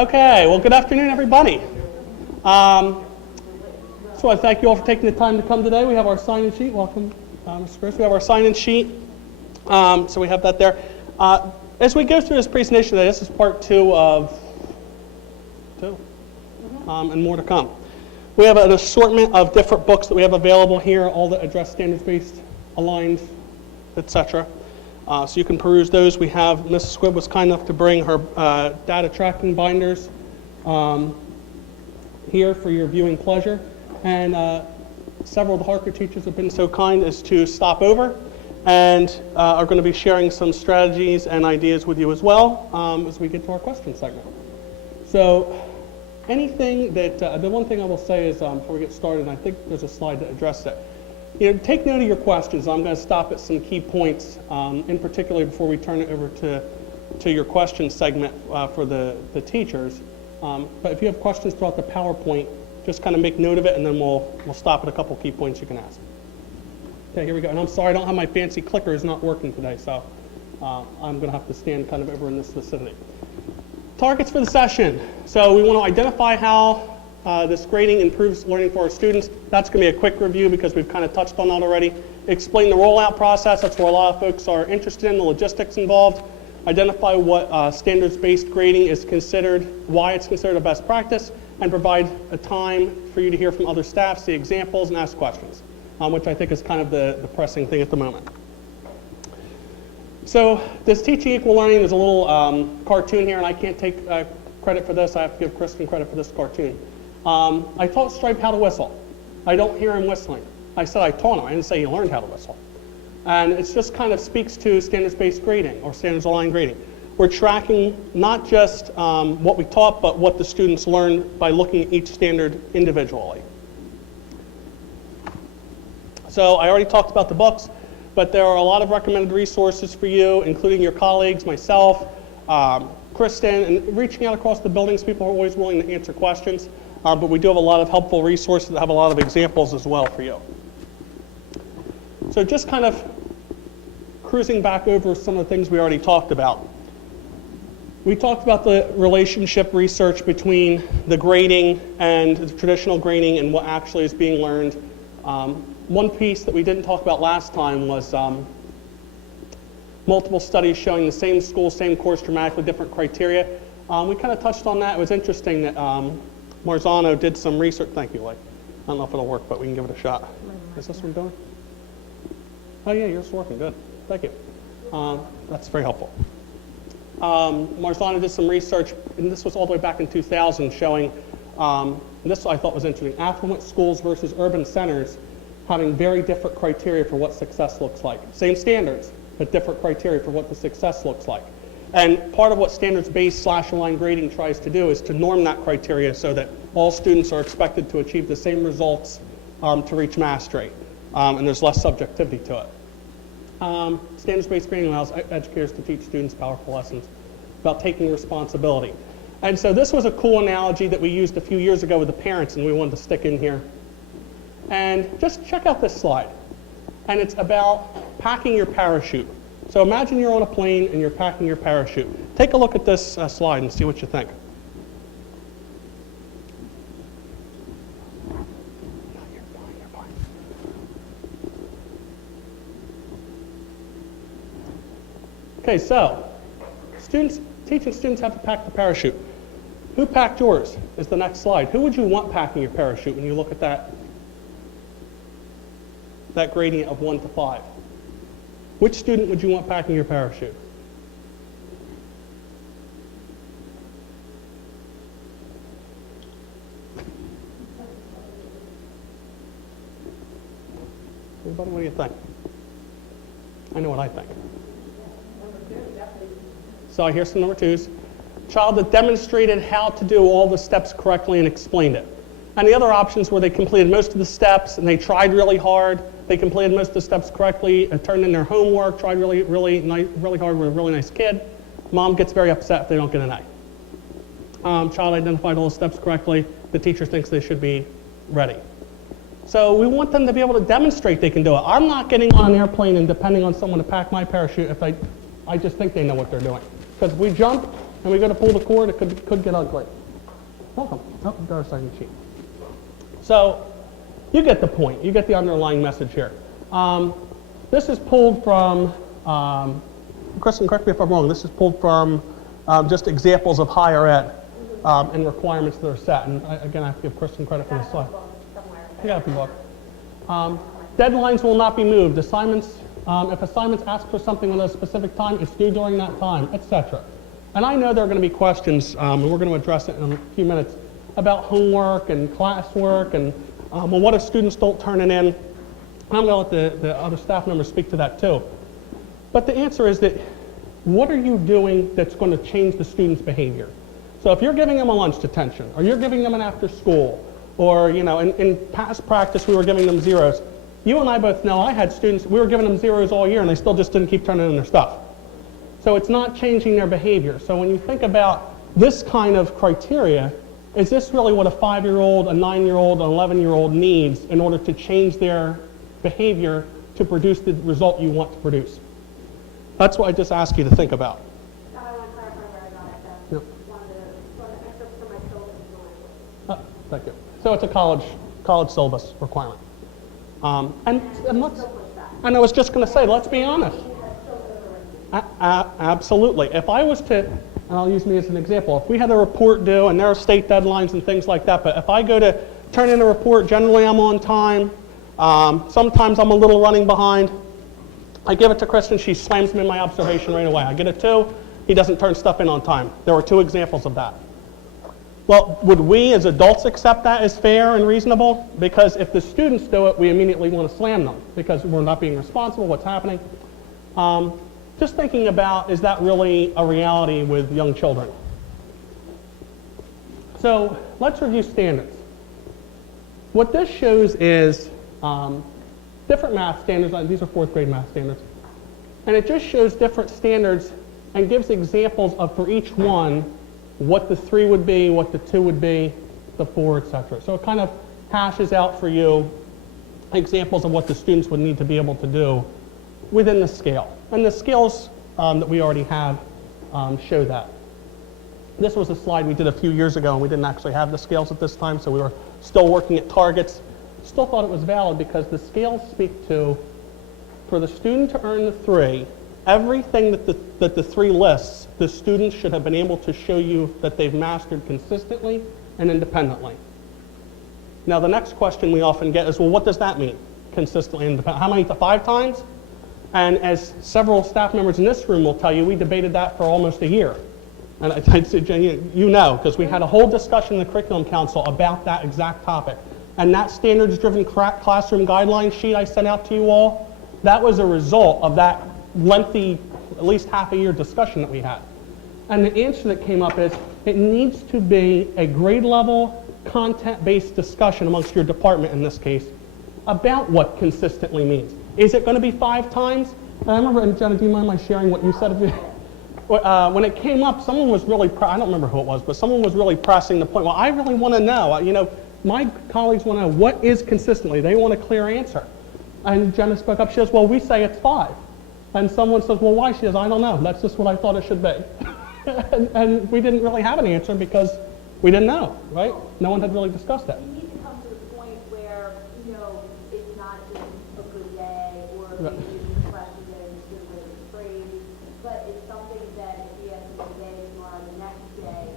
Okay, well, good afternoon, everybody. So I thank you all for taking the time to come today. We have our sign-in sheet. Welcome, Mr. Chris. We have our sign-in sheet. So we have that there. As we go through this presentation today, this is part two of two, and more to come. We have an assortment of different books that we have available here, all that address standards-based, aligned, etc. So you can peruse those. We have, Mrs. Squibb was kind enough to bring her data tracking binders here for your viewing pleasure. And several of the Harker teachers have been so kind as to stop over and are going to be sharing some strategies and ideas with you as well as we get to our question segment. So anything that, the one thing I will say is before we get started, and I think there's a slide that addressed it, take note of your questions. I'm going to stop at some key points, in particular before we turn it over to your question segment for the teachers. But if you have questions throughout the PowerPoint, just kind of make note of it, and then we'll stop at a couple key points you can ask. Okay, here we go. And I'm sorry, I don't have my fancy clicker. It's not working today, so I'm going to have to stand kind of over in this vicinity. Targets for the session. So we want to identify how this grading improves learning for our students. That's going to be a quick review because we've kind of touched on that already. Explain the rollout process. That's where a lot of folks are interested in, the logistics involved. Identify what standards-based grading is considered, why it's considered a best practice, and provide a time for you to hear from other staff, see examples, and ask questions, which I think is kind of the pressing thing at the moment. So this Teaching Equal Learning, there's a little cartoon here, and I can't take credit for this. I have to give Kristen credit for this cartoon. I taught Stripe how to whistle. I don't hear him whistling. I said I taught him. I didn't say he learned how to whistle. And it just kind of speaks to standards-based grading or standards-aligned grading. We're tracking not just what we taught, but what the students learned by looking at each standard individually. So I already talked about the books, but there are a lot of recommended resources for you, including your colleagues, myself, Kristen, and reaching out across the buildings. People are always willing to answer questions, but we do have a lot of helpful resources that have a lot of examples as well for you. So just kind of cruising back over some of the things we already talked about. We talked about the relationship research between the grading and the traditional grading and what actually is being learned. One piece that we didn't talk about last time was multiple studies showing the same school, same course, dramatically different criteria. We kind of touched on that. It was interesting that Marzano did some research. Thank you, Lee. I don't know if it'll work, but we can give it a shot. Is this one doing? Oh yeah, yours is working, good. Thank you. That's very helpful. Marzano did some research, and this was all the way back in 2000, showing, this I thought was interesting, affluent schools versus urban centers having very different criteria for what success looks like. Same standards, but different criteria for what the success looks like. And part of what standards-based / aligned grading tries to do is to norm that criteria so that all students are expected to achieve the same results to reach mastery, and there's less subjectivity to it. Standards-based grading allows educators to teach students powerful lessons about taking responsibility. And so this was a cool analogy that we used a few years ago with the parents, and we wanted to stick in here. And just check out this slide. And it's about packing your parachute. So imagine you're on a plane and you're packing your parachute. Take a look at this slide and see what you think. Okay, so teaching students how to pack the parachute. Who packed yours is the next slide. Who would you want packing your parachute when you look at that gradient of 1 to 5? Which student would you want packing your parachute? Everybody, what do you think? I know what I think. So I hear some number 2s. Child that demonstrated how to do all the steps correctly and explained it. And the other options were they completed most of the steps and they tried really hard. They completed most of the steps correctly, turned in their homework, tried really hard, were a really nice kid. Mom gets very upset if they don't get an A. Child identified all the steps correctly. The teacher thinks they should be ready. So we want them to be able to demonstrate they can do it. I'm not getting on an airplane and depending on someone to pack my parachute if I just think they know what they're doing. Because if we jump and we go to pull the cord, it could get ugly. Welcome. Oh, got our second sheet. So you get the point. You get the underlying message here. This is pulled from, Kristen, correct me if I'm wrong, this is pulled from just examples of higher ed and requirements that are set. And again, I have to give Kristen credit for this slide. Yeah, if you look. Deadlines will not be moved. Assignments, if assignments ask for something within a specific time, it's due during that time, etc. And I know there are going to be questions, and we're going to address it in a few minutes, about homework and classwork and well, what if students don't turn it in? And I'm going to let the other staff members speak to that too. But the answer is that what are you doing that's going to change the student's behavior? So if you're giving them a lunch detention, or you're giving them an after school, or in past practice we were giving them zeros. You and I both know I had students, we were giving them zeros all year and they still just didn't keep turning in their stuff. So it's not changing their behavior. So when you think about this kind of criteria, is this really what a 5-year-old, a 9-year-old, an 11-year-old needs in order to change their behavior to produce the result you want to produce? That's what I just asked you to think about. I want to clarify where I got it. That's Yep. one of the excerpts from my syllabus. Thank you. So it's a college syllabus requirement. And let's, and I was just going to say, let's be honest. Absolutely. If I was to, and I'll use me as an example, if we had a report due, and there are state deadlines and things like that, but if I go to turn in a report, generally I'm on time. Sometimes I'm a little running behind. I give it to Kristen, she slams me in my observation right away. I get a 2, he doesn't turn stuff in on time. There were 2 examples of that. Well, would we as adults accept that as fair and reasonable? Because if the students do it, we immediately want to slam them because we're not being responsible, what's happening. Just thinking about, is that really a reality with young children? So let's review standards. What this shows is different math standards. These are 4th grade math standards. And it just shows different standards and gives examples of, for each one, what the 3 would be, what the 2 would be, the 4, etc. So it kind of hashes out for you examples of what the students would need to be able to do within the scale. And the scales that we already have show that. This was a slide we did a few years ago, and we didn't actually have the scales at this time, so we were still working at targets. Still thought it was valid because the scales speak to, for the student to earn the 3, everything that the 3 lists, the students should have been able to show you that they've mastered consistently and independently. Now the next question we often get is, well, what does that mean? Consistently and independently. How many? 5 times? And as several staff members in this room will tell you, we debated that for almost a year. And I'd say, Jen, you know, because we had a whole discussion in the Curriculum Council about that exact topic. And that standards-driven classroom guideline sheet I sent out to you all, that was a result of that lengthy, at least half a year discussion that we had. And the answer that came up is, it needs to be a grade level, content-based discussion amongst your department in this case about what consistently means. Is it going to be 5 times? And I remember, and Jenna, do you mind my sharing what you said? When it came up, someone was really, I don't remember who it was, but someone was really pressing the point. Well, I really want to know, my colleagues want to know what is consistently. They want a clear answer. And Jenna spoke up. She says, well, we say it's 5. And someone says, well, why? She says, I don't know. That's just what I thought it should be. and we didn't really have an answer because we didn't know, right? No one had really discussed that. You need to come to the point where, it's not just a good day or maybe it's a question that is good way to phrase, but it's something that at the end of the day, tomorrow, the next day,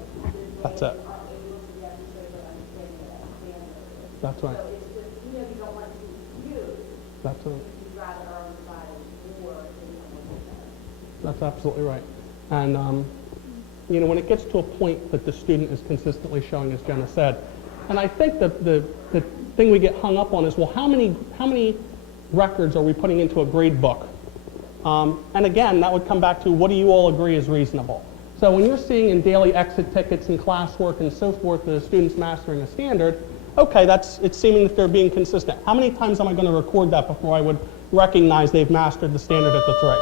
That's it. are able to demonstrate their understanding of that standard. That's right. So it's just, you don't want to be confused. That's right. You'd rather err on the side of more than someone else. That's absolutely right. And when it gets to a point that the student is consistently showing, as Jenna said, and I think that the thing we get hung up on is, well, how many records are we putting into a grade book? And again, that would come back to, what do you all agree is reasonable? So when you're seeing in daily exit tickets and classwork and so forth the students mastering a standard, okay, it's seeming that they're being consistent. How many times am I going to record that before I would recognize they've mastered the standard at the 3?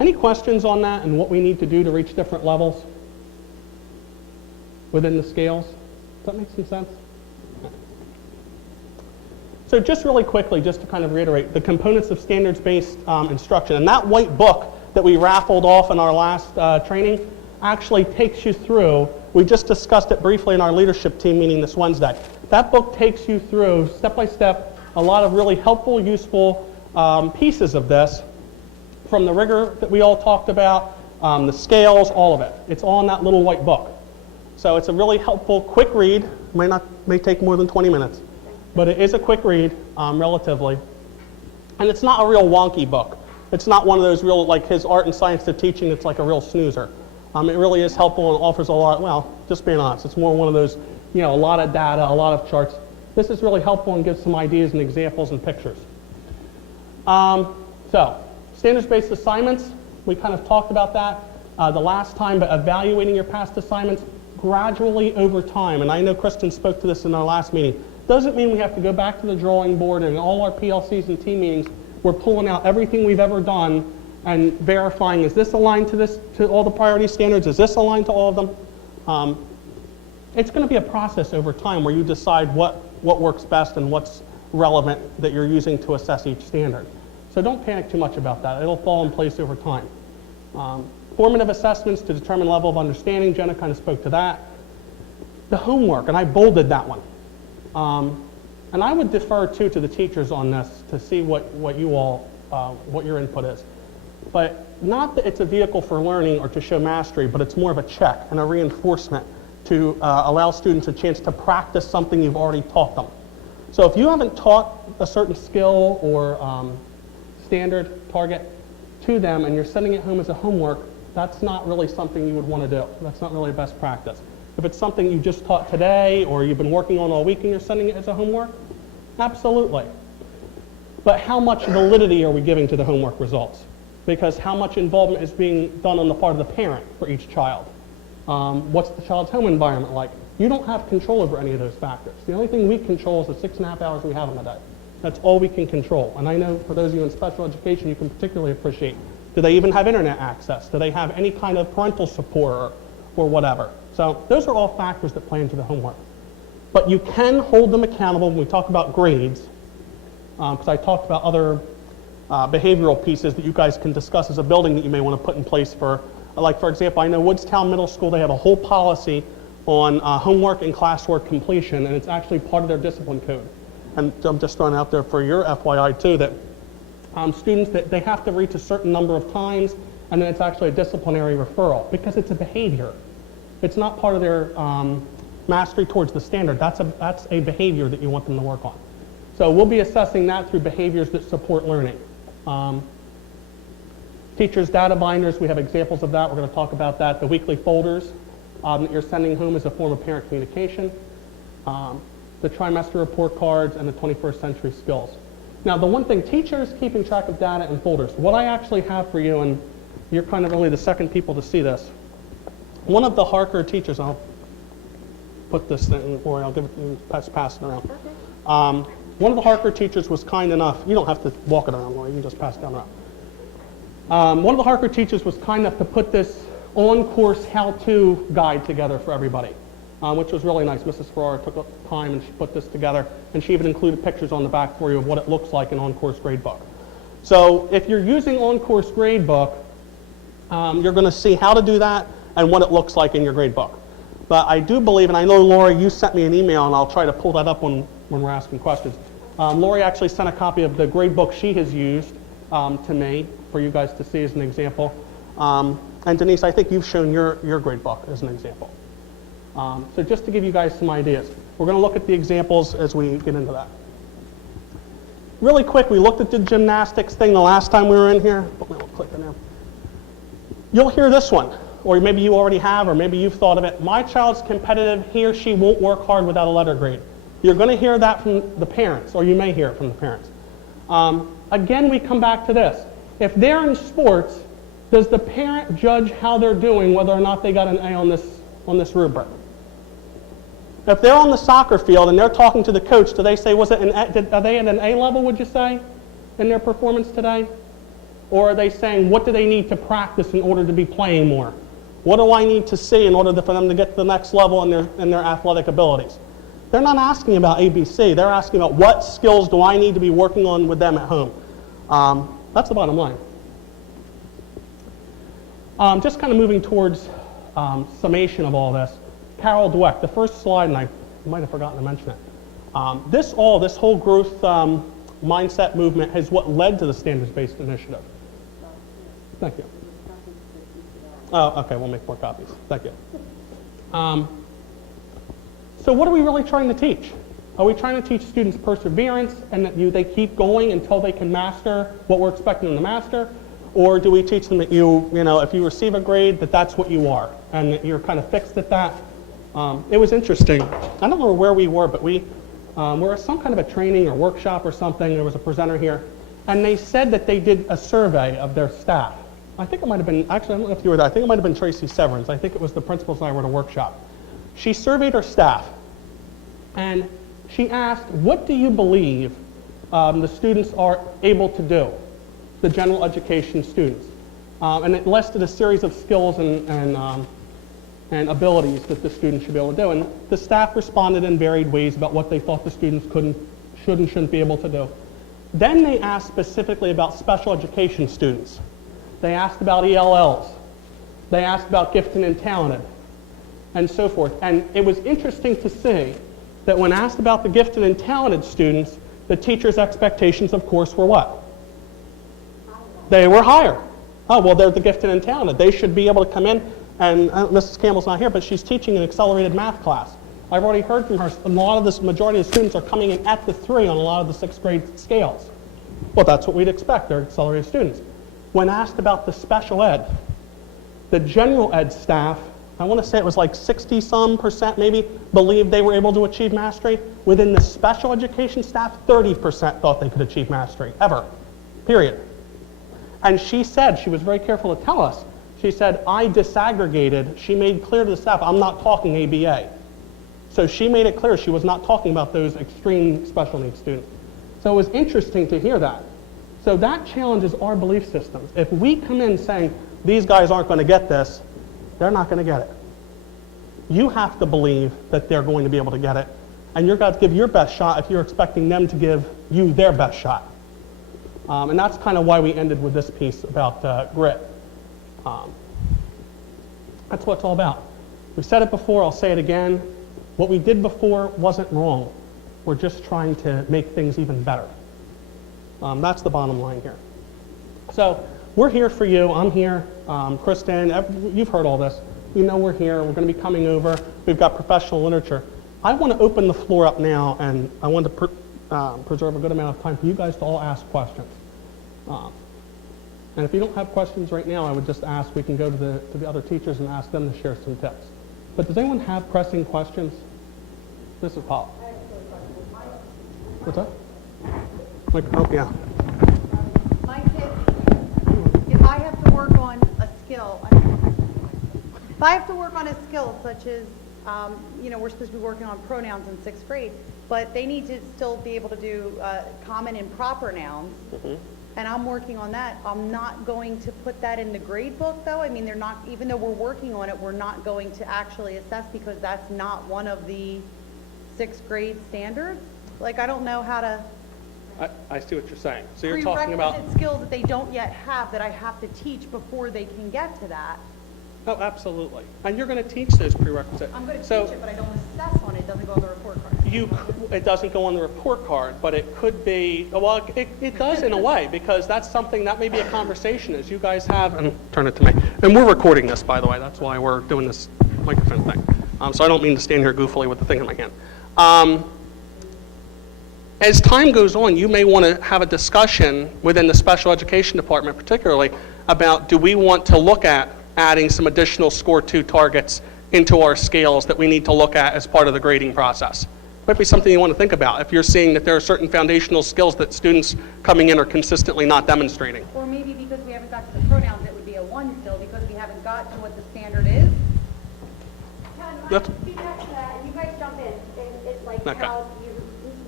Any questions on that and what we need to do to reach different levels within the scales? Does that make some sense? So just really quickly, just to kind of reiterate, the components of standards-based instruction. And that white book that we raffled off in our last training actually takes you through, we just discussed it briefly in our leadership team meeting this Wednesday. That book takes you through, step by step, a lot of really helpful, useful pieces of this, from the rigor that we all talked about, the scales, all of it. It's all in that little white book. So it's a really helpful, quick read. May take more than 20 minutes, but it is a quick read, relatively. And it's not a real wonky book. It's not one of those real, like his Art and Science to Teaching, it's like a real snoozer. It really is helpful and offers a lot, well, just being honest, it's more one of those, a lot of data, a lot of charts. This is really helpful and gives some ideas and examples and pictures. So, standards-based assignments, we kind of talked about that the last time, but evaluating your past assignments gradually over time, and I know Kristen spoke to this in our last meeting, doesn't mean we have to go back to the drawing board and all our PLCs and team meetings, we're pulling out everything we've ever done and verifying, is this aligned to all the priority standards? Is this aligned to all of them? It's going to be a process over time where you decide what works best and what's relevant that you're using to assess each standard. So don't panic too much about that. It'll fall in place over time. Formative assessments to determine level of understanding. Jenna kind of spoke to that. The homework, and I bolded that one. And I would defer too to the teachers on this to see what you all, what your input is. But not that it's a vehicle for learning or to show mastery, but it's more of a check and a reinforcement to allow students a chance to practice something you've already taught them. So if you haven't taught a certain skill or standard target to them and you're sending it home as a homework, that's not really something you would want to do. That's not really best practice. If it's something you just taught today or you've been working on all week and you're sending it as a homework, absolutely. But how much validity are we giving to the homework results? Because how much involvement is being done on the part of the parent for each child? What's the child's home environment like? You don't have control over any of those factors. The only thing we control is the 6.5 hours we have in a day. That's all we can control. And I know for those of you in special education, you can particularly appreciate, do they even have internet access? Do they have any kind of parental support or whatever? So those are all factors that play into the homework. But you can hold them accountable when we talk about grades, because I talked about other behavioral pieces that you guys can discuss as a building that you may want to put in place for, like for example, I know Woodstown Middle School, they have a whole policy on homework and classwork completion, and it's actually part of their discipline code. And I'm just throwing out there for your FYI too that students, that they have to reach a certain number of times, and then it's actually a disciplinary referral because it's a behavior. It's not part of their mastery towards the standard. That's a behavior that you want them to work on. So we'll be assessing that through behaviors that support learning. Teachers' data binders, we have examples of that. We're going to talk about that. The weekly folders that you're sending home as a form of parent communication. The trimester report cards, and the 21st century skills. Now, the one thing, teachers keeping track of data and folders. What I actually have for you, and you're kind of really the second people to see this. One of the Harker teachers, I'll put this thing, or I'll give it to you, pass it around. Okay. One of the Harker teachers was kind enough, you don't have to walk it around, Lori, you can just pass it down around. One of the Harker teachers was kind enough to put this on-course how-to guide together for everybody, which was really nice. Mrs. Ferrara took time and she put this together, and she even included pictures on the back for you of what it looks like in on-course gradebook. So if you're using on-course gradebook, you're going to see how to do that and what it looks like in your gradebook. But I do believe, and I know Lori, you sent me an email, and I'll try to pull that up when we're asking questions. Lori actually sent a copy of the gradebook she has used to me for you guys to see as an example. And Denise, I think you've shown your gradebook as an example. So just to give you guys some ideas. We're going to look at the examples as we get into that. Really quick, we looked at the gymnastics thing the last time we were in here. Put my little clicker now. You'll hear this one, or maybe you already have, or maybe you've thought of it. My child's competitive, he or she won't work hard without a letter grade. You're going to hear that from the parents, or you may hear it from the parents. Again, we come back to this. If they're in sports, does the parent judge how they're doing whether or not they got an A on this rubric? If they're on the soccer field and they're talking to the coach, do they say, are they at an A level, would you say, in their performance today? Or are they saying, what do they need to practice in order to be playing more? What do I need to see in order for them to get to the next level in their athletic abilities? They're not asking about ABC. They're asking about what skills do I need to be working on with them at home. That's the bottom line. Just kind of moving towards summation of all this. Carol Dweck, the first slide, and I might have forgotten to mention it. This whole growth mindset movement is what led to the standards-based initiative. Thank you. Oh, okay, we'll make more copies. Thank you. So what are we really trying to teach? Are we trying to teach students perseverance and that they keep going until they can master what we're expecting them to master? Or do we teach them that if you receive a grade, that's what you are, and that you're kind of fixed at that? It was interesting. I don't know where we were, but we were at some kind of a training or workshop or something. There was a presenter here, and they said that they did a survey of their staff. I think it might have been, actually, I don't know if you were there. I think it might have been Tracy Severance. I think it was the principals and I were at a workshop. She surveyed her staff, and she asked, what do you believe the students are able to do, the general education students? And it listed a series of skills and abilities that the students should be able to do. And the staff responded in varied ways about what they thought the students should and shouldn't be able to do. Then they asked specifically about special education students. They asked about ELLs. They asked about gifted and talented, and so forth. And it was interesting to see that when asked about the gifted and talented students, the teachers' expectations, of course, were what? They were higher. Oh, well, they're the gifted and talented. They should be able to come in, and Mrs. Campbell's not here, but she's teaching an accelerated math class. I've already heard from her, majority of the students are coming in at the 3 on a lot of the 6th grade scales. Well, that's what we'd expect. They're accelerated students. When asked about the special ed, the general ed staff, I want to say it was like 60-some% maybe, believed they were able to achieve mastery. Within the special education staff, 30% thought they could achieve mastery, ever, period. And she said, she was very careful to tell us, she said, I disaggregated, she made clear to the staff, I'm not talking ABA. So she made it clear she was not talking about those extreme special needs students. So it was interesting to hear that. So that challenges our belief systems. If we come in saying, these guys aren't going to get this, they're not going to get it. You have to believe that they're going to be able to get it, and you're going to give your best shot if you're expecting them to give you their best shot. And that's kind of why we ended with this piece about grit. That's what it's all about. We've said it before, I'll say it again. What we did before wasn't wrong. We're just trying to make things even better. That's the bottom line here. So we're here for you. I'm here. Kristen, you've heard all this. You know we're here. We're going to be coming over. We've got professional literature. I want to open the floor up now, and I want to preserve a good amount of time for you guys to all ask questions. And if you don't have questions right now, I would just ask, we can go to the other teachers and ask them to share some tips. But does anyone have pressing questions? Mrs. Paul. What's that? Oh, yeah. My kids, if I have to work on a skill, such as, we're supposed to be working on pronouns in 6th grade, but they need to still be able to do common and proper nouns. Mm-hmm. And I'm working on that. I'm not going to put that in the grade book, though. I mean, they're not, even though we're working on it, we're not going to actually assess because that's not one of the 6th grade standards. Like, I don't know how to. I see what you're saying. So you're talking about prerequisite skills that they don't yet have that I have to teach before they can get to that. Oh, absolutely. And you're going to teach those prerequisites. I'm going to teach it, but I don't assess on it. It doesn't go on the report card. It doesn't go on the report card, but it could be, well, it does in a way, because that's something, that may be a conversation as you guys have, and turn it to me. And we're recording this, by the way. That's why we're doing this microphone thing. So I don't mean to stand here goofily with the thing in my hand. As time goes on, you may want to have a discussion within the special education department particularly about, do we want to look at adding some additional score 2 targets into our scales that we need to look at as part of the grading process. Might be something you want to think about if you're seeing that there are certain foundational skills that students coming in are consistently not demonstrating. Or maybe because we haven't got to the pronouns, it would be a 1 still because we haven't got to what the standard is. Can I speak back to that? And you guys jump in. It's like Okay.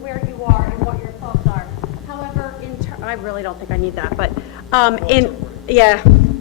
where you are and what your thoughts are. However, I really don't think I need that, but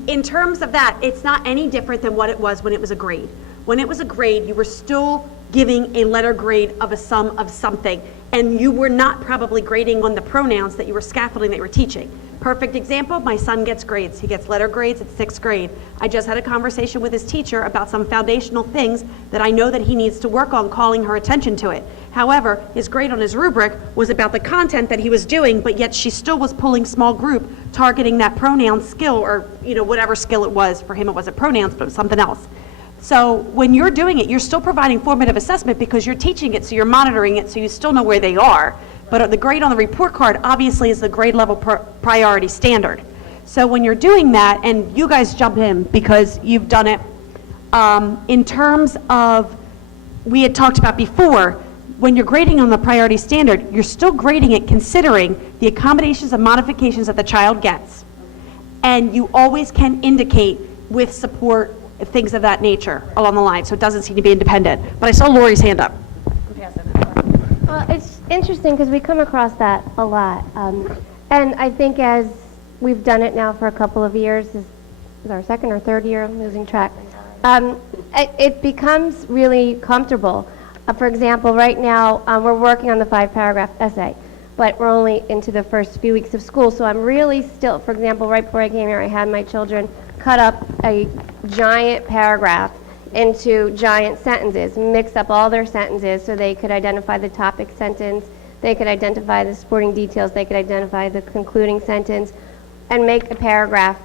in terms of that, it's not any different than what it was when it was a grade. When it was a grade, you were still giving a letter grade of a sum of something. And you were not probably grading on the pronouns that you were scaffolding that you were teaching. Perfect example, my son gets grades. He gets letter grades at 6th grade. I just had a conversation with his teacher about some foundational things that I know that he needs to work on, calling her attention to it. However, his grade on his rubric was about the content that he was doing, but yet she still was pulling small group, targeting that pronoun skill, or whatever skill it was. For him it wasn't pronouns, but it was something else. So when you're doing it, you're still providing formative assessment because you're teaching it, so you're monitoring it, so you still know where they are. But the grade on the report card obviously is the grade level priority standard. So when you're doing that, and you guys jump in because you've done it, in terms of, we had talked about before, when you're grading on the priority standard, you're still grading it considering the accommodations and modifications that the child gets. And you always can indicate with support, things of that nature along the line, so it doesn't seem to be independent. But I saw Lori's hand up. Well, it's interesting because we come across that a lot. And I think as we've done it now for a couple of years, this is our 2nd or 3rd year, I'm losing track, it becomes really comfortable. For example, right now we're working on the 5-paragraph essay, but we're only into the first few weeks of school, so I'm really still, for example, right before I came here, I had my children cut up a giant paragraph into giant sentences, mix up all their sentences so they could identify the topic sentence, they could identify the supporting details, they could identify the concluding sentence, and make a paragraph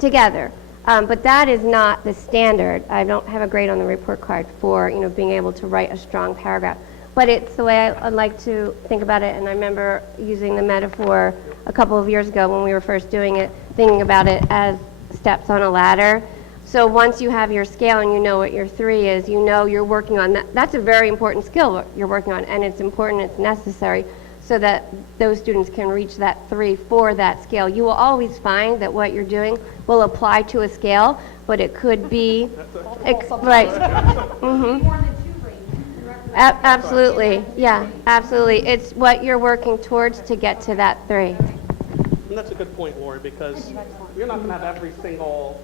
together. But that is not the standard. I don't have a grade on the report card for being able to write a strong paragraph. But it's the way I like to think about it, and I remember using the metaphor a couple of years ago when we were first doing it, thinking about it as steps on a ladder. So once you have your scale and you know what your 3 is, you know you're working on that. That's a very important skill you're working on, and it's important, it's necessary, so that those students can reach that 3 for that scale. You will always find that what you're doing will apply to a scale, but it could be, right. Absolutely, yeah, absolutely. It's what you're working towards to get to that 3. And that's a good point, Lori, because you're not going to have every single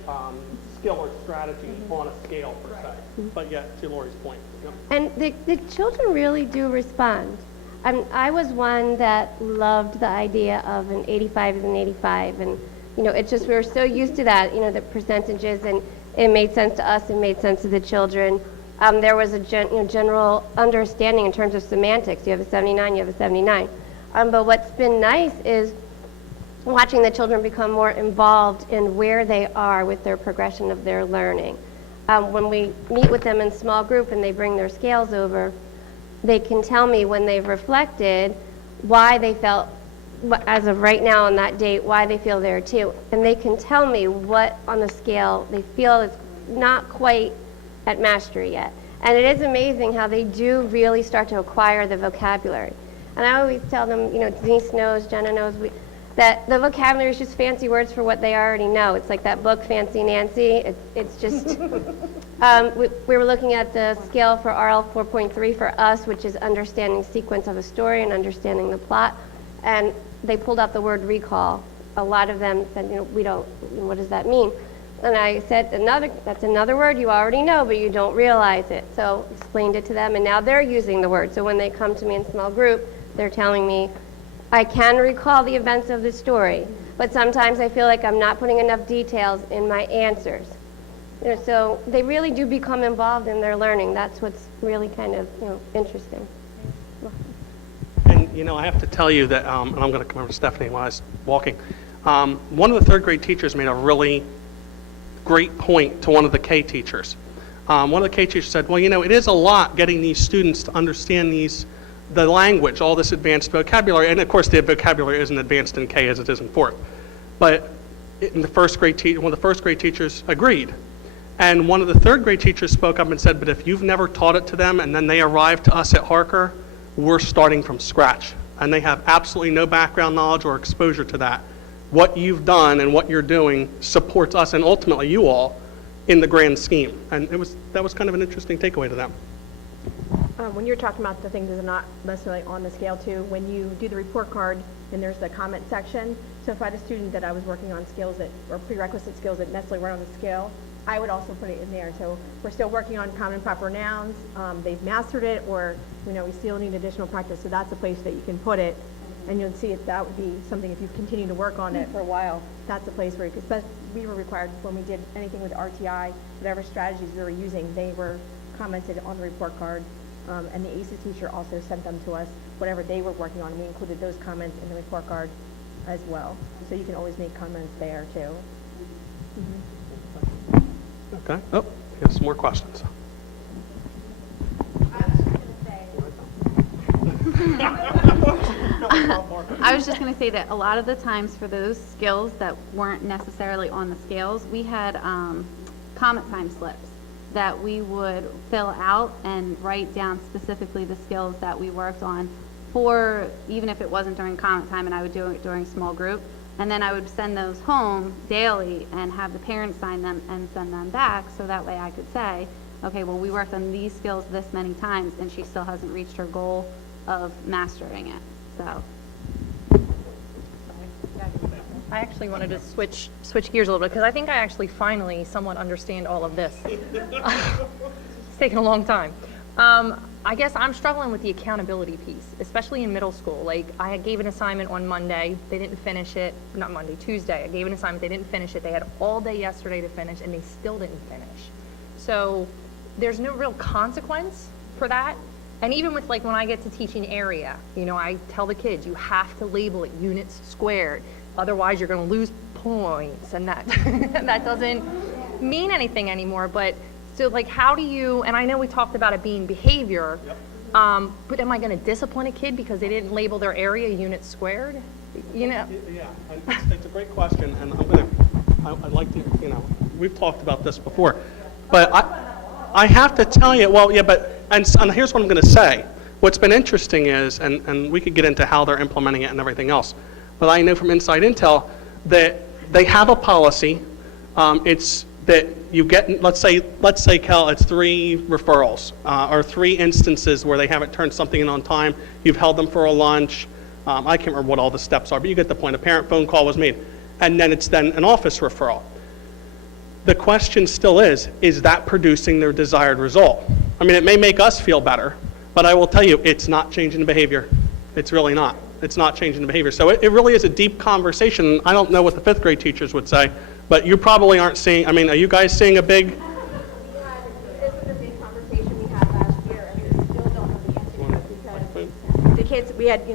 skill or strategy on a scale per se, but yet to Lori's point. Yep. And the children really do respond. I was one that loved the idea of an 85 is an 85, and it's just we were so used to that, the percentages, and it made sense to us, it made sense to the children. There was a general understanding in terms of semantics. You have a 79, you have a 79. But what's been nice is watching the children become more involved in where they are with their progression of their learning. When we meet with them in small group and they bring their scales over, they can tell me when they've reflected why they felt, as of right now on that date, why they feel there too. And they can tell me what on the scale they feel is not quite at mastery yet. And it is amazing how they do really start to acquire the vocabulary. And I always tell them, Denise knows, Jenna knows, that the vocabulary is just fancy words for what they already know. It's like that book, Fancy Nancy. It's just, we were looking at the scale for RL 4.3 for us, which is understanding sequence of a story and understanding the plot. And they pulled out the word recall. A lot of them said, we don't, what does that mean? And I said, that's another word you already know, but you don't realize it. So explained it to them, and now they're using the word. So when they come to me in small group, they're telling me, I can recall the events of the story, but sometimes I feel like I'm not putting enough details in my answers. So they really do become involved in their learning. That's what's really kind of interesting. And I have to tell you that, and I'm going to come over to Stephanie while I was walking. One of the 3rd grade teachers made a really great point to one of the K teachers. One of the K teachers said, well, it is a lot getting these students to understand the language, all this advanced vocabulary, and of course the vocabulary isn't advanced in K as it is in 4th. But in the 1st grade, one of the 1st grade teachers agreed. And one of the 3rd grade teachers spoke up and said, but if you've never taught it to them and then they arrive to us at Harker, we're starting from scratch. And they have absolutely no background knowledge or exposure to that. What you've done and what you're doing supports us and ultimately you all in the grand scheme. And that was kind of an interesting takeaway to them. When you're talking about the things that are not necessarily on the scale too, when you do the report card, then there's the comment section. So if I had a student that I was working on skills or prerequisite skills that necessarily weren't on the scale, I would also put it in there. So we're still working on common and proper nouns. They've mastered it, or, we still need additional practice. So that's a place that you can put it. And you'll see it, that would be something, if you continue to work on it for a while, that's a place where, because we were required, when we did anything with RTI, whatever strategies we were using, they were commented on the report card. And the ACES teacher also sent them to us, whatever they were working on. We included those comments in the report card as well. So you can always make comments there too. Okay. Oh, here's some more questions. I was just going to say that a lot of the times for those skills that weren't necessarily on the scales, we had comment time slips that we would fill out and write down specifically the skills that we worked on for, even if it wasn't during comment time, and I would do it during small group. And then I would send those home daily and have the parents sign them and send them back, so that way I could say, okay, well, we worked on these skills this many times and she still hasn't reached her goal of mastering it. So I actually wanted to switch gears a little bit because I think I actually finally somewhat understand all of this. It's taken a long time. I guess I'm struggling with the accountability piece, especially in middle school. Like, I gave an assignment on Monday, they didn't finish it, not Monday, Tuesday. I gave an assignment, they didn't finish it. They had all day yesterday to finish, and they still didn't finish. So there's no real consequence for that. And even with, like, when I get to teaching area, I tell the kids, you have to label it units squared. Otherwise, you're going to lose points, and that that doesn't mean anything anymore. But so, like, how do you, and I know we talked about it being behavior, but am I going to discipline a kid because they didn't label their area units squared? Yeah, and it's a great question, and I'd like to, we've talked about this before, but I have to tell you, well, yeah, but, and here's what I'm going to say. What's been interesting is, and we could get into how they're implementing it and everything else, but I know from inside intel that they have a policy. It's that you get, let's say, Cal, it's 3 referrals or 3 instances where they haven't turned something in on time. You've held them for a lunch. I can't remember what all the steps are, but you get the point. A parent phone call was made, and then it's then an office referral. The question still is that producing their desired result? I mean, it may make us feel better, but I will tell you, it's not changing the behavior. It's really not. It's not changing the behavior. So it really is a deep conversation. I don't know what the 5th grade teachers would say, but you probably aren't seeing, I mean, are you guys seeing a big? This was a big conversation we had last year, and we still don't know the answer to it because the kids, we had,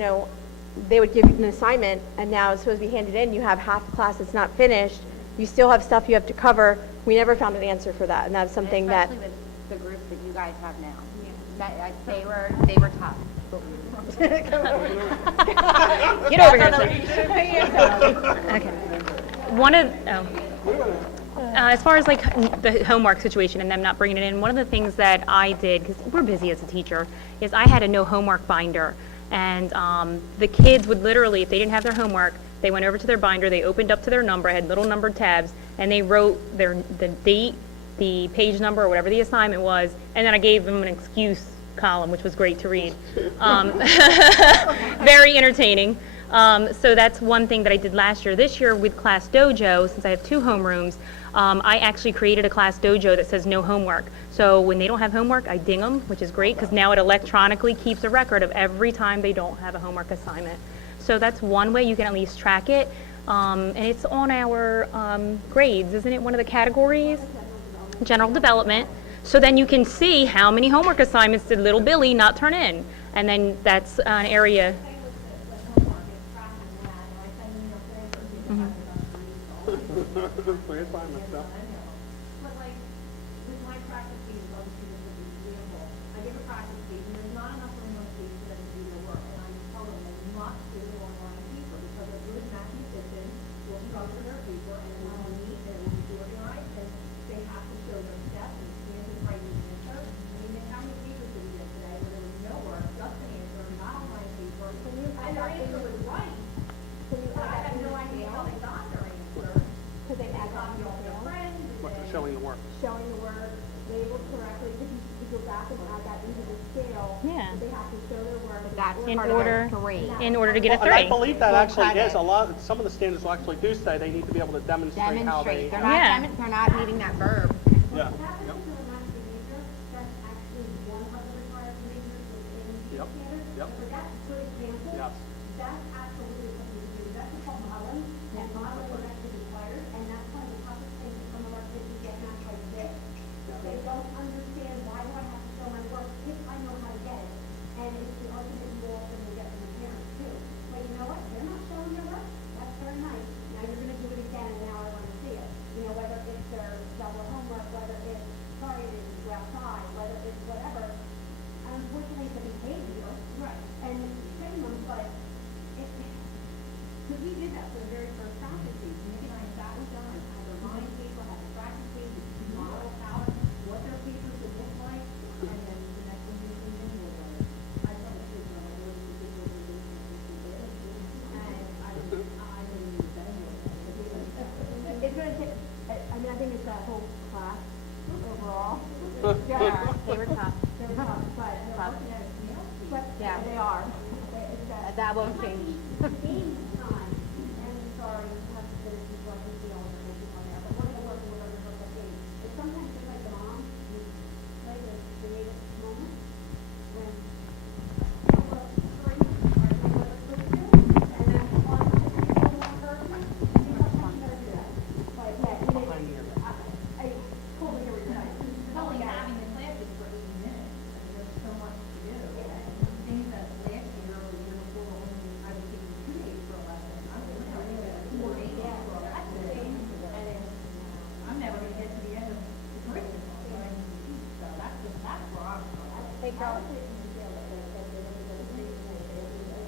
they would give you an assignment, and now it's supposed to be handed in. You have half the class that's not finished. You still have stuff you have to cover. We never found an answer for that, and that's something that. Especially with the group that you guys have now. They were tough. Get over here. Okay. As far as like the homework situation and them not bringing it in, one of the things that I did, because we're busy as a teacher, is I had a no homework binder. And the kids would literally, if they didn't have their homework, they went over to their binder, they opened up to their number, had little numbered tabs, and they wrote the date, the page number, or whatever the assignment was, and then I gave them an excuse column, which was great to read. Very entertaining. So that's one thing that I did last year. This year with Class Dojo, since I have 2 homerooms, I actually created a Class Dojo that says no homework. So when they don't have homework, I ding them, which is great because now it electronically keeps a record of every time they don't have a homework assignment. So that's one way you can at least track it. And it's on our grades, isn't it? One of the categories? General development. So then you can see how many homework assignments did little Billy not turn in. And then that's an area. But like, with my practice page, I'll just use this as an example. I give a practice page, and there's not enough room on the page for them to do their work. And I tell them they must do it on line paper, because a good mathematician will structure their paper, and it will be neat, and it will be organized, and they have to show their steps and stand and write the answer. I mean, how many papers did we get today where there was no work, just an answer, not on line paper, and their answer was right? I have no idea how they got their answer. Because they had copied all their friends. Showing the work. Showing the work, labeled correctly, because you go back and add that into the scale. Yeah. They have to show their work. That's In part order- of their grade. in order to get a And I 3. believe that actually is some of the standards will actually do say they need to be able to demonstrate how they. Demonstrate. Yeah. They're not meeting that verb. Yeah. That particular master major, that's actually one of the required majors within the Yep. standard. Yep. So that's a good example. Yes. That's absolutely something to do. That's called modeling, and modeling is actually required, and that's one of the toughest things that some of our kids get math like this. They don't understand, why do I have to show my work if I know how to get it? And it's the argument you often will get from the parents too. But you know what? They're not showing their work. That's very nice. Now you're gonna do it again, and now I wanna see it. You know, whether it's their double homework, whether it's, sorry, it is go outside, whether it's whatever. And unfortunately, it's a behavior. Right. And train them, but it, because we did that for the very first practice week. Nick and I sat with them and had their mind paper, had the practice week, modeled out what their papers would look like, and then the next one we continued with it. I thought it was a really good organization, and I didn't use that. It's gonna take, I mean, I think it's that whole class overall. Yeah, they were tough. They were tough, but yeah, they are. That won't change. Game time, and sorry, you have to finish before I can see all the information on there, but one of the work we're going to look at is sometimes just like the mom, you play the creative moment when couple of three are doing what they're supposed to do, and then one just people on her, you know, something to do that. But yeah, I totally hear what you're saying. It's only having the classes for 80 minutes, I mean, there's so much to do. Things that last year or the year before, only I was taking 2 days for a lesson. I'm doing 4 days for a lesson. And then I'm never gonna get to the end of the curriculum. So that's where I'm from. Hey, Carl.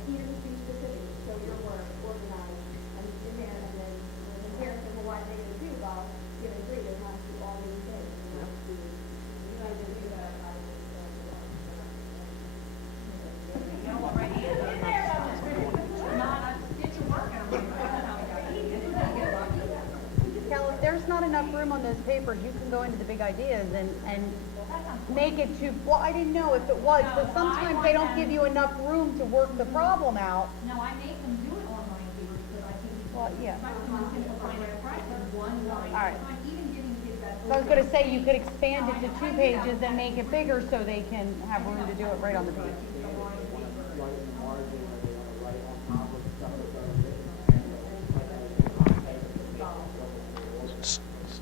Here to be specific, so your work organized, and in there, and then when the parents say, well, why they didn't do well, you know, agree, they have to do all these things. You guys didn't do that, I was Cal, if there's not enough room on those papers, you can go into the big ideas and make it too, well, I didn't know if it was, but sometimes they don't give you enough room to work the problem out. No, I make them do it online papers, but I think it's Well, yeah. simplifying their practice, one line. All right. I'm even giving kids that. So I was gonna say, you could expand it to 2 pages and make it bigger so they can have room to do it right on the page.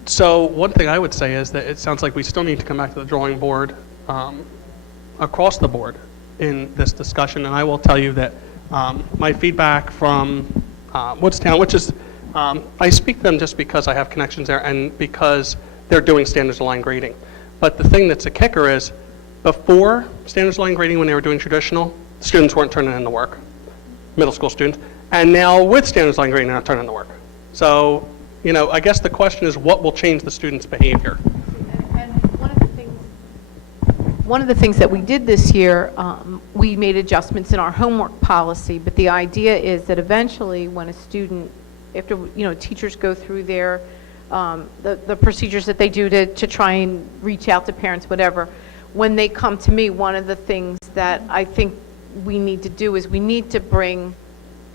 So one thing I would say is that it sounds like we still need to come back to the drawing board across the board in this discussion. And I will tell you that my feedback from Woodstown, which is, I speak to them just because I have connections there and because they're doing standards aligned grading. But the thing that's a kicker is before standards aligned grading, when they were doing traditional, students weren't turning in the work, middle school students. And now with standards aligned grading, they're not turning in the work. So, you know, I guess the question is what will change the student's behavior? And one of the things that we did this year, we made adjustments in our homework policy, but the idea is that eventually when a student, after, you know, teachers go through their, the procedures that they do to try and reach out to parents, whatever, when they come to me, one of the things that I think we need to do is we need to bring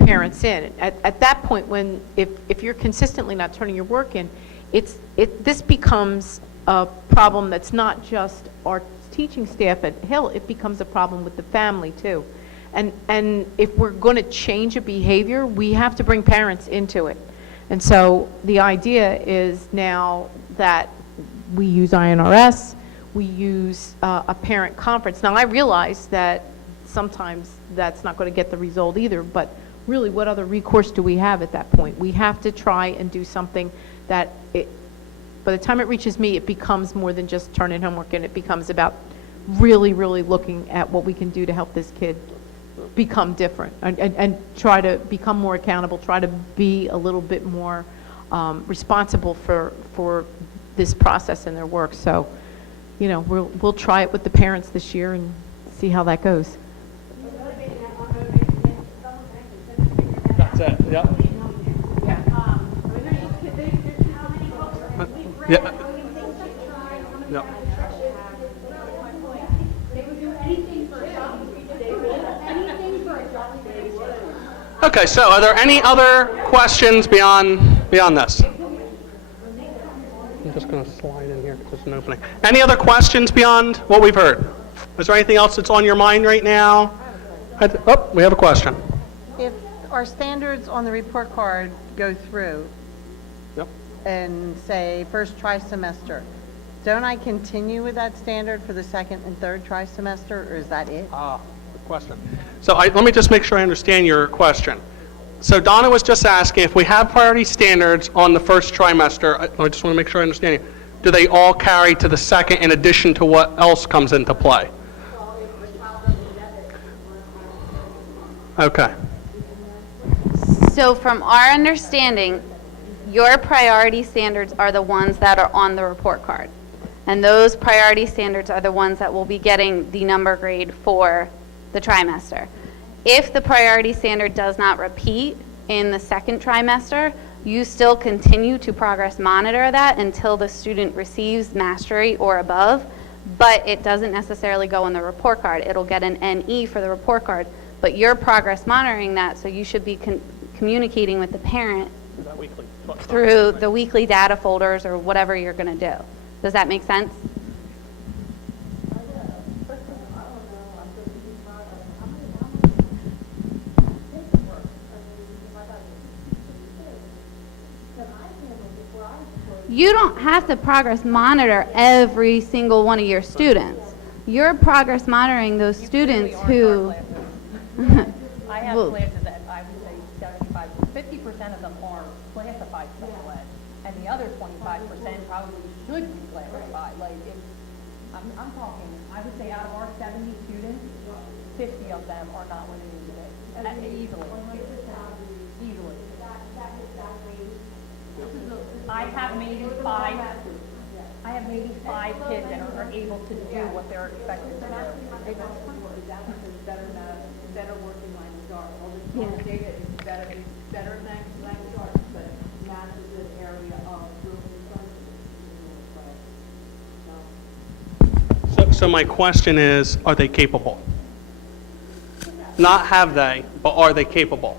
parents in. At that point, when, if you're consistently not turning your work in, this becomes a problem that's not just our teaching staff at Hill, it becomes a problem with the family too. And if we're going to change a behavior, we have to bring parents into it. And so the idea is now that we use INRS, we use a parent conference. Now I realize that sometimes that's not going to get the result either, but really, what other recourse do we have at that point? We have to try and do something that, by the time it reaches me, it becomes more than just turn in homework, and it becomes about really, really looking at what we can do to help this kid become different and try to become more accountable, try to be a little bit more responsible for this process in their work. So, you know, we'll try it with the parents this year and see how that goes. That's it, yeah. Yeah. Yeah. Okay, so are there any other questions beyond this? I'm just going to slide in here because there's an opening. Any other questions beyond what we've heard? Is there anything else that's on your mind right now? Oh, we have a question. If our standards on the report card go through Yep. and say first trimester, don't I continue with that standard for the second and third trimester, or is that it? Good question. So let me just make sure I understand your question. So Donna was just asking if we have priority standards on the first trimester, I just want to make sure I understand you. Do they all carry to the second in addition to what else comes into play? Okay. So from our understanding, your priority standards are the ones that are on the report card. And those priority standards are the ones that will be getting the number grade for the trimester. If the priority standard does not repeat in the second trimester, you still continue to progress monitor that until the student receives mastery or above, but it doesn't necessarily go on the report card. It'll get an NE for the report card, but you're progress monitoring that, so you should be communicating with the parent through the weekly data folders or whatever you're going to do. Does that make sense? You don't have to progress monitor every single one of your students. You're progress monitoring those students who... I have Well- classes that I would say 50% of them are classified special ed, and the other 25% probably should be classified. Like, if, I'm talking, I would say out of our 70 students, 50 of them are not what it is today. Easily. Easily. I have maybe five kids that are able to do what they're expected to do. Better working language arts. All this data is better language arts, but math is an area of real concern. So my question is, are they capable? Not have they, but are they capable?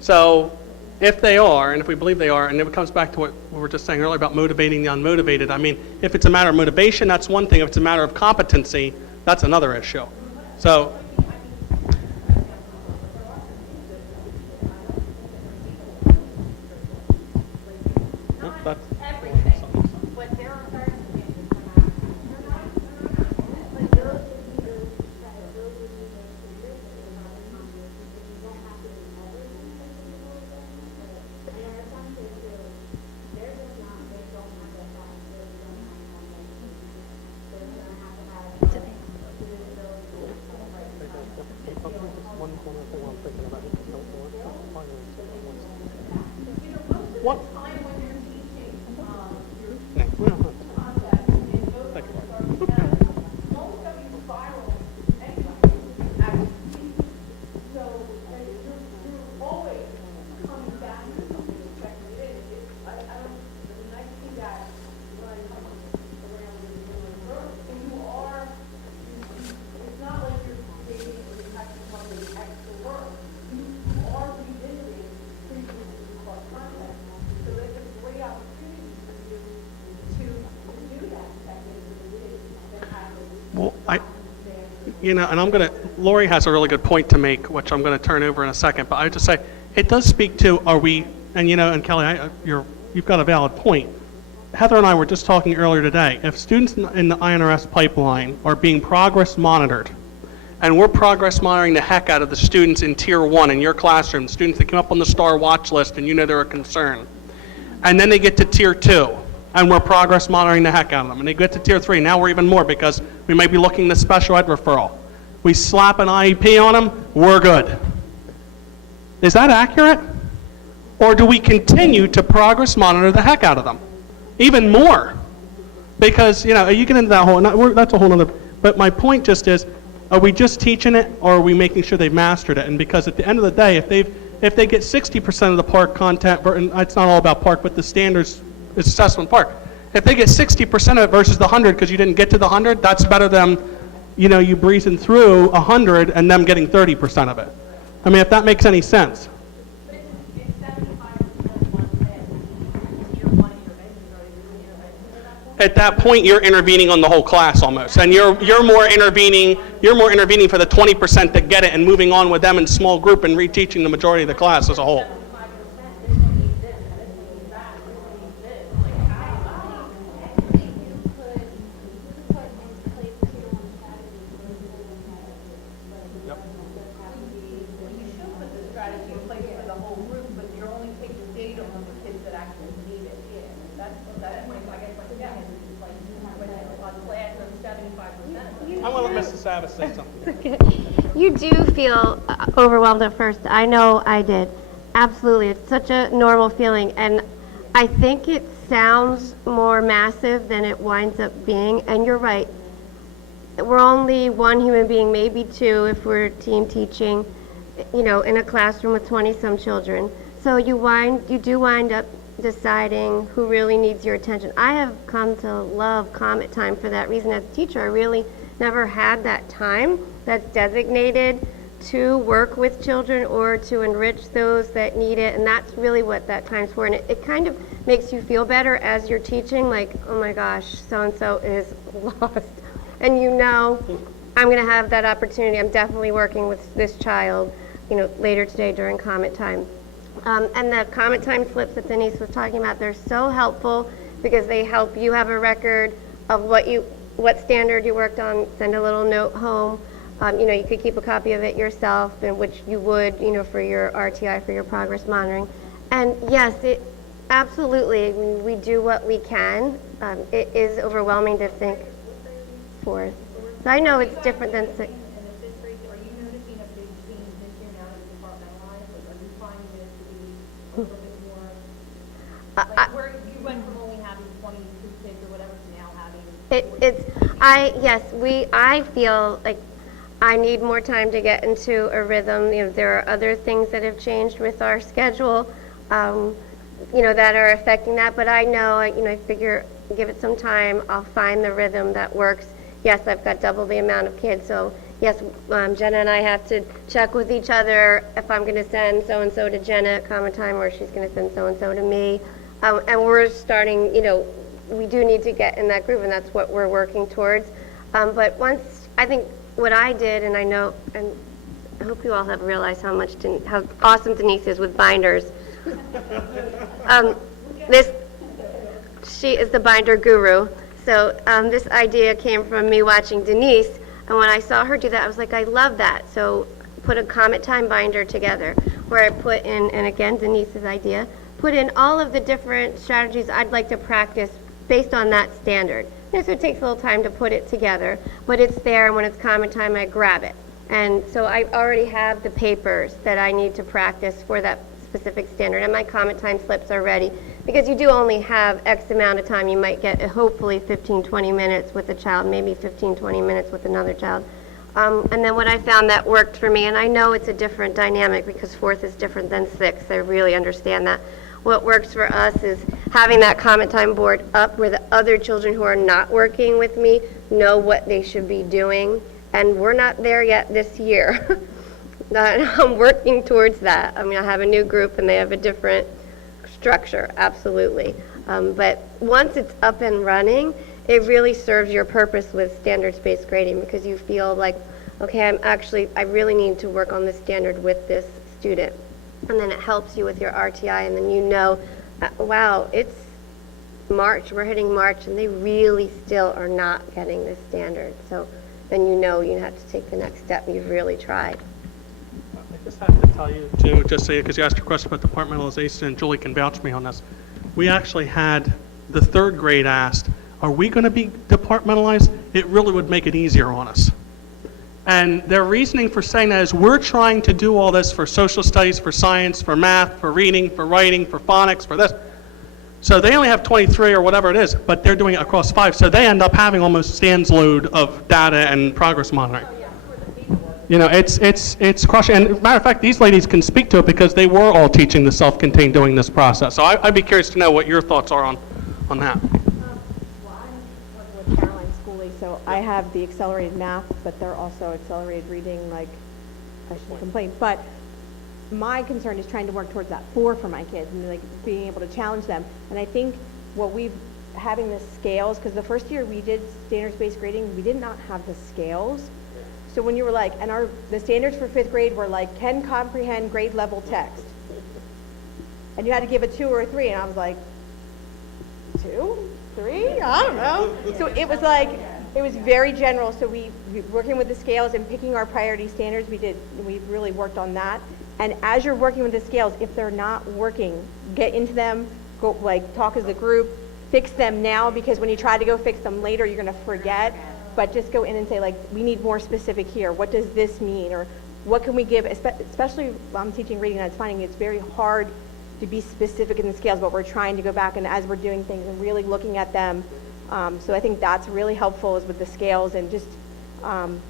So if they are, and if we believe they are, and it comes back to what we were just saying earlier about motivating the unmotivated, I mean, if it's a matter of motivation, that's one thing. If it's a matter of competency, that's another issue. So... That's But there are What? Well, and I'm going to, Lori has a really good point to make, which I'm going to turn over in a second, but I would just say, it does speak to, are we, and Kelly, you've got a valid point. Heather and I were just talking earlier today, if students in the INRS pipeline are being progress monitored, and we're progress monitoring the heck out of the students in Tier 1 in your classroom, students that came up on the STAR watch list and they're a concern, and then they get to Tier 2, and we're progress monitoring the heck out of them. And they get to Tier 3, now we're even more because we might be looking at special ed referral. We slap an IEP on them, we're good. Is that accurate? Or do we continue to progress monitor the heck out of them? Even more. Because, you get into that whole, that's a whole other, but my point just is, are we just teaching it or are we making sure they've mastered it? And because at the end of the day, if they get 60% of the PARCC content, and it's not all about PARCC, but the standards assessment PARCC. If they get 60% of it versus the 100 because you didn't get to the 100, that's better than, you breezing through 100 and them getting 30% of it. I mean, if that makes any sense. But it's 75% of one class. Tier 1 interventions are doing it at that point, you're intervening on the whole class almost, and you're more intervening for the 20% that get it and moving on with them in small group and reteaching the majority of the class as a whole. Strategy in place for the whole group, but you're only taking data on the kids that actually need it. That's my, I guess, my guess is like, when a class of 75%. I want to Mrs. Savas say something. You do feel overwhelmed at first. I know I did. Absolutely. It's such a normal feeling. And I think it sounds more massive than it winds up being. And you're right. We're only one human being, maybe two if we're team teaching, you know, in a classroom with 20-some children. So you do wind up deciding who really needs your attention. I have come to love comment time for that reason. As a teacher, I really never had that time that's designated to work with children or to enrich those that need it, and that's really what that time's for. And it kind of makes you feel better as you're teaching, like, oh my gosh, so-and-so is lost. And you know, I'm going to have that opportunity. I'm definitely working with this child, you know, later today during comment time. And the comment time slips that Denise was talking about, they're so helpful because they help you have a record of what standard you worked on, send a little note home. You know, you could keep a copy of it yourself, and which you would, you know, for your RTI, for your progress monitoring. And yes, it absolutely, we do what we can. It is overwhelming to think fourth. So I know it's different than sixth. And the fifth grade, are you noticing a big change this year now that it's departmentalized? Like, are you finding it to be a little bit more, like, where you went from only having 22 kids or whatever to now having? I feel like I need more time to get into a rhythm. You know, there are other things that have changed with our schedule, you know, that are affecting that. But I know, you know, I figure give it some time, I'll find the rhythm that works. Yes, I've got double the amount of kids, so yes, Jenna and I have to check with each other if I'm going to send so-and-so to Jenna at common time or she's going to send so-and-so to me. And we're starting, you know, we do need to get in that groove, and that's what we're working towards. But once, I think what I did, and I know, and I hope you all have realized how awesome Denise is with binders. She is the binder guru. So this idea came from me watching Denise, and when I saw her do that, I was like, I love that. So put a comment time binder together where I put in, and again, Denise's idea, put in all of the different strategies I'd like to practice based on that standard. You know, so it takes a little time to put it together, but it's there, and when it's comment time, I grab it. And so I already have the papers that I need to practice for that specific standard, and my comment time slips are ready. Because you do only have X amount of time. You might get hopefully 15, 20 minutes with a child, maybe 15, 20 minutes with another child. And then what I found that worked for me, and I know it's a different dynamic because fourth is different than sixth. I really understand that. What works for us is having that comment time board up where the other children who are not working with me know what they should be doing. And we're not there yet this year. I'm working towards that. I mean, I have a new group and they have a different structure, absolutely. But once it's up and running, it really serves your purpose with standards-based grading because you feel like, okay, I really need to work on this standard with this student. And then it helps you with your RTI, and then you know, wow, it's March, we're hitting March, and they really still are not getting this standard. So then you know you have to take the next step, and you've really tried. I just have to tell you, too, just so because you asked a question about departmentalization, and Julie can vouch for me on this. We actually had the third grade asked, are we going to be departmentalized? It really would make it easier on us. And their reasoning for saying that is we're trying to do all this for social studies, for science, for math, for reading, for writing, for phonics, for this. So they only have 23 or whatever it is, but they're doing it across 5. So they end up having almost Stan's load of data and progress monitoring. You know, it's crushing. And matter of fact, these ladies can speak to it because they were all teaching the self-contained during this process. So I'd be curious to know what your thoughts are on that. Well, I'm working with Caroline Schooley, so I have the accelerated math, but they're also accelerated reading, like, I shouldn't complain. But my concern is trying to work towards that 4 for my kids and, like, being able to challenge them. And I think what we've having the scales, because the first year we did standards-based grading, we did not have the scales. So when you were like, and the standards for 5th grade were like, can comprehend grade level text. And you had to give a 2 or a 3, and I was like, 2, 3, I don't know. So it was like, it was very general. So we working with the scales and picking our priority standards, we really worked on that. And as you're working with the scales, if they're not working, get into them, go like talk as a group, fix them now, because when you try to go fix them later, you're gonna forget. But just go in and say, like, we need more specific here. What does this mean? Or what can we give, especially I'm teaching reading, and I'm finding it's very hard to be specific in the scales, but we're trying to go back and as we're doing things and really looking at them. So I think that's really helpful is with the scales and just, and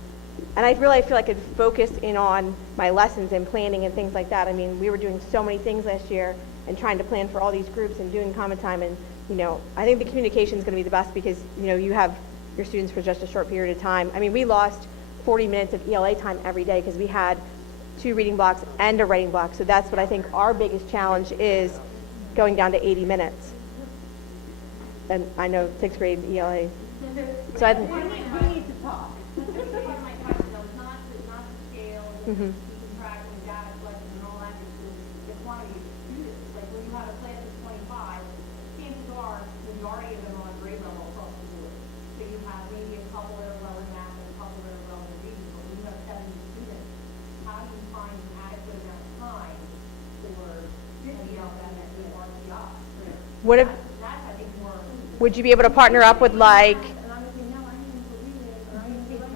I really feel like I could focus in on my lessons and planning and things like that. I mean, we were doing so many things last year and trying to plan for all these groups and doing common time. And, you know, I think the communication is going to be the best because, you know, you have your students for just a short period of time. I mean, we lost 40 minutes of ELA time every day because we had 2 reading blocks and a writing block. So that's what I think our biggest challenge is, going down to 80 minutes. And I know 6th grade ELA. So I think. We need to talk. That's my question, though. It's not the scale, keeping track and data collection and all that. It's quantity of students. Like when you have a class of 25, chances are the majority of them are on grade level across the board. So you have maybe a couple that are well in math and a couple that are well in reading. But when you have 70 students, how do you find an adequate amount of time for 50 of them that do RTI? What if, That's, I think, more. would you be able to partner up with like,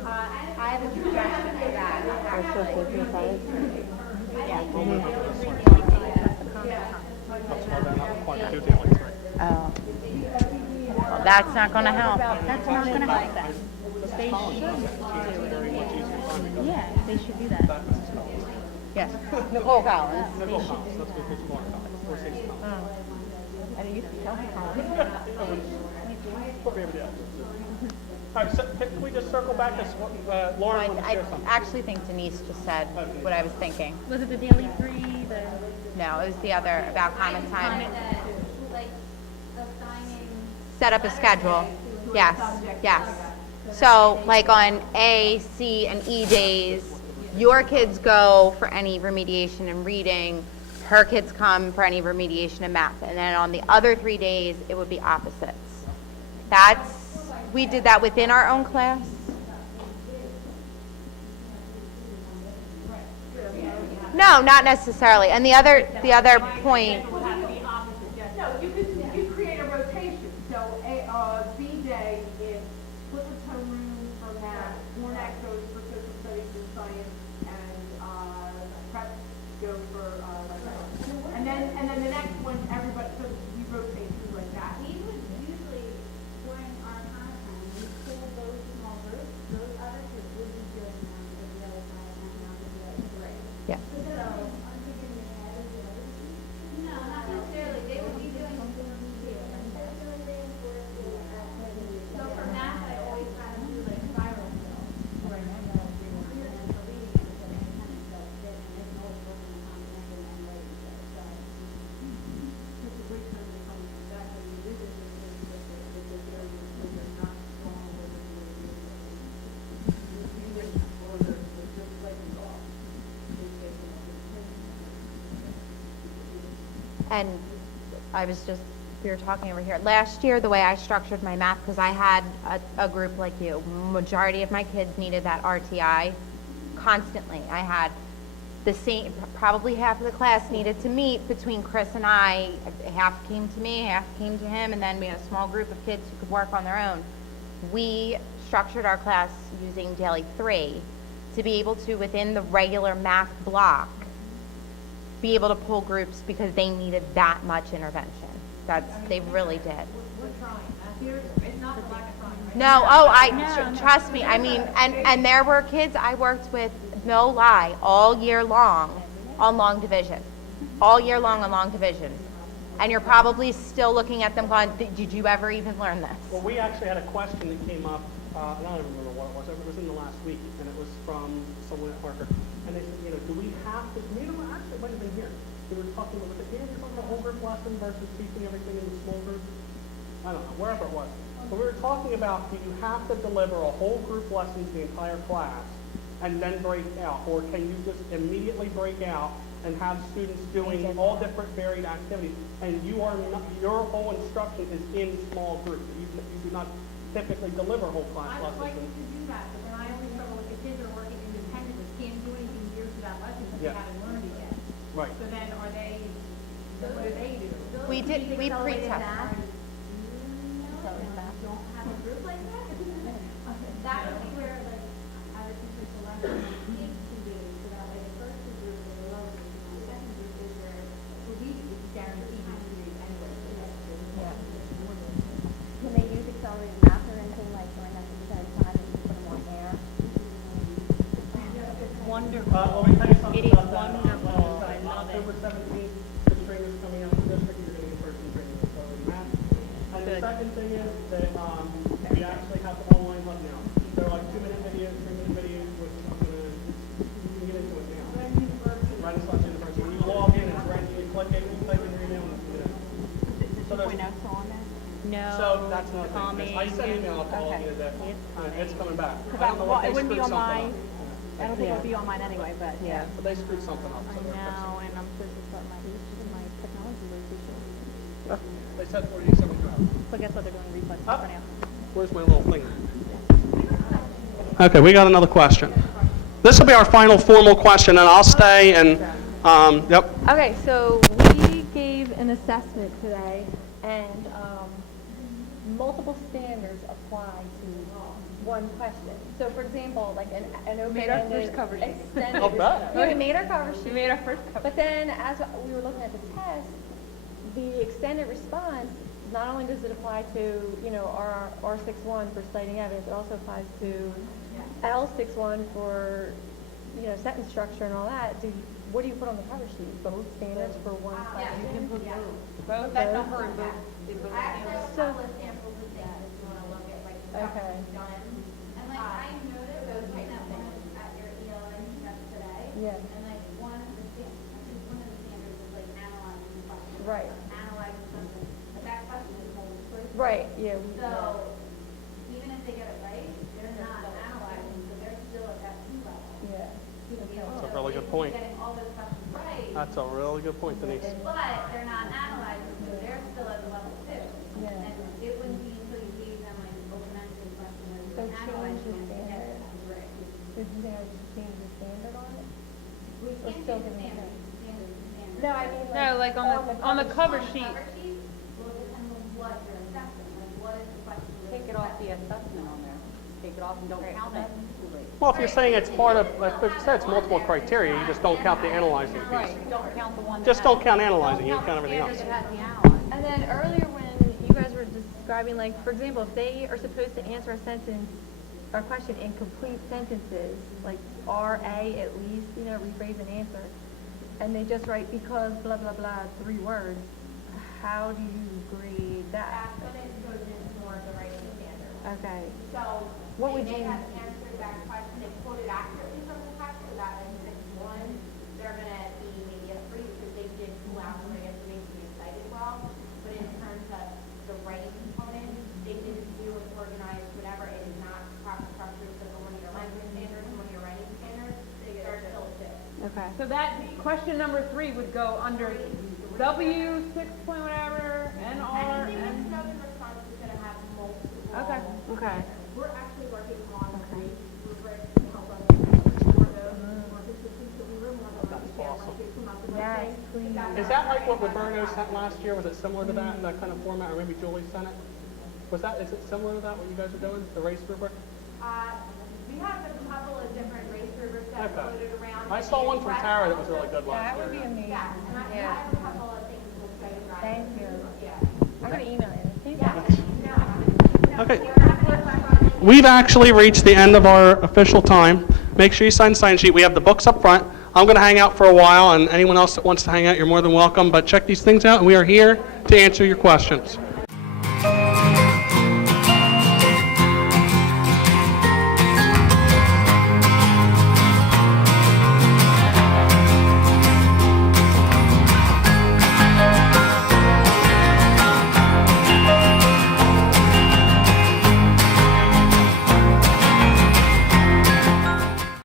I have a suggestion for that. Oh. Well, that's not going to help. That's not gonna help them. They should. Yeah, they should do that. Yes. Nicole Collins. I didn't used to tell her. All right, so can we just circle back as Lauren wanted to I share something? actually think Denise just said what I was thinking. Was it the daily 3, the? No, it was the other, about common time. Like assigning. Set up a schedule. Yes, yes. So like on A, C, and E days, your kids go for any remediation in reading, her kids come for any remediation in math. And then on the other 3 days, it would be opposites. We did that within our own class. No, not necessarily. And the other point, No, you create a rotation. So B day is split the room for math, Warnack goes for social studies and science, and prep goes for and then the next one everybody, so we rotate through like that. We would usually, during our common time, we pull those small groups, those other kids would be doing them with the other side and not with the other grade. yeah. No, not necessarily, they would be doing. So for math, I always kind of do like spiral skills. Right. And we were talking over here. Last year, the way I structured my math, because I had a group like you, majority of my kids needed that RTI constantly. I had the same, probably half of the class needed to meet between Chris and I. Half came to me, half came to him, and then we had a small group of kids who could work on their own. We structured our class using daily 3 to be able to, within the regular math block, be able to pull groups because they needed that much intervention. They really did. We're trying. It's not the lack of trying, right? No, trust me. I mean, and there were kids I worked with, no lie, all year long on long division. All year long on long division. And you're probably still looking at them going, did you ever even learn this? Well, we actually had a question that came up, and I don't even remember what it was. It was in the last week, and it was from someone at Harker. And they said, you know, do we have to, actually, it might have been here. They were talking about, talking about whole group lesson versus teaching everything in the small group. I don't know, wherever it was. But we were talking about, do you have to deliver a whole group lesson to the entire class and then break out? Or can you just immediately break out and have students doing all different varied activities? And you are not, your whole instruction is in small groups. You do not typically deliver whole class I would like lessons. to do that, but then I always struggle with the kids that are working independently, can't do anything geared to that lesson because Yeah. they haven't learned it yet. Right. So then are they, what do they do? We pre-test. Don't have a group like that? That would be where, like, as a teacher selection, needs to be, so that way the first group is the lowest, and the second group is where, for we, it's guaranteed to do anyway. Can they use accelerated math or anything like during that specific time and put them on there? Wonderful. Let me tell you something It is about that. wonderful. I love it. October 17th, the trainers coming out of the district, you're going to get person training with accelerated math. And the Good. second thing is that we actually have the online hub now. They're like 2-minute videos, 3-minute videos, which I'm going to, you can get into it now. Renaissance University. When you log in, it's ready, you click it, you type in your email, and it's good. So there's, No. so that's another thing. I sent an email out to all of you that it's coming back. I don't know Well, if they it wouldn't be screwed on something my, up. I don't think it would be on mine anyway, but yeah. But they screwed something up. So they're fixing it. And I'm supposed to start my technology rotation. They said 47 hours. So guess what, they're doing reflex for now. Where's my little thing? Okay, we got another question. This will be our final formal question, and I'll stay and, yep. Okay, so we gave an assessment today, and multiple standards apply to one question. So for example, like an open-ended extended. I'll bet. Yeah, we made our cover sheet. We made our first cover. But then as we were looking at the test, the extended response, not only does it apply to, you know, our R61 for citing evidence, it also applies to L61 for, you know, sentence structure and all that. What do you put on the cover sheet? Both standards for one question? You can put both. That number in both. I actually have a couple of samples of things if you want to look at, like, stuff Okay. we've done. And like, I noticed those right now at your ELN test today. Yeah. And like, one of the standards is like analyzing the question. Right. Analyzing something, but that question is multiple choice. Right, yeah. So, even if they get it right, they're not analyzing, so they're still at that 2 level. Yeah. That's a really good point. Getting all those questions right, That's a really good point, Denise. but they're not analyzing, so they're still at the level 2. Yeah. And it wouldn't be until you gave them like an open-ended question where So you're analyzing change the it to get standard. it right. So do you think I should change the standard on it? We Or can't still do the give them standard. No, I mean No, like on the cover On the sheet. cover sheet, will depend on what you're assessing, like what is the question. Take it off the assessment on there. Take it off and don't count it. Well, if you're saying it's part of, if you said it's multiple criteria, you just don't count the analyzing piece. Right, don't count the one that Just has- don't count analyzing, you count everything else. Standard that has the analyze. And then earlier when you guys were describing, like, for example, if they are supposed to answer a sentence or question in complete sentences, like R-A at least, you know, rephrase an answer, and they just write because blah, blah, blah, 3 words, how do you grade that? That's when it goes into more of the writing standard. Okay. So, What would they you- may have answered that question, they quoted accurately from the text, so that in 6-1, they're gonna be maybe a 3 because they did pull out the right information and cited well. But in terms of the writing component, they didn't do it organized, whatever, it is not proper structure, so the one of your language standards and one of your writing standards, they're still 6. Okay. So that question number 3 would go under W 6 point whatever, NR, Anything and. that's no response is gonna have multiple. Okay. Okay. We're actually working on rubrics to help us explore those more consistent, so we were more than likely to share once we come up with Yes, things. please. Is that like what Roberto sent last year? Was it similar to that, that kind of format, or maybe Julie sent it? Is it similar to that, what you guys are doing, the race rubric? We have a couple of different race rubrics that Okay. floated around. I saw one from Tara that was really good last That would be year. amazing. Yeah, and I have a couple of things we'll try to drive. Thank you. Yeah. I'm gonna email you. Okay. We've actually reached the end of our official time. Make sure you sign the sign sheet. We have the books up front. I'm going to hang out for a while, and anyone else that wants to hang out, you're more than welcome. But check these things out, and we are here to answer your questions.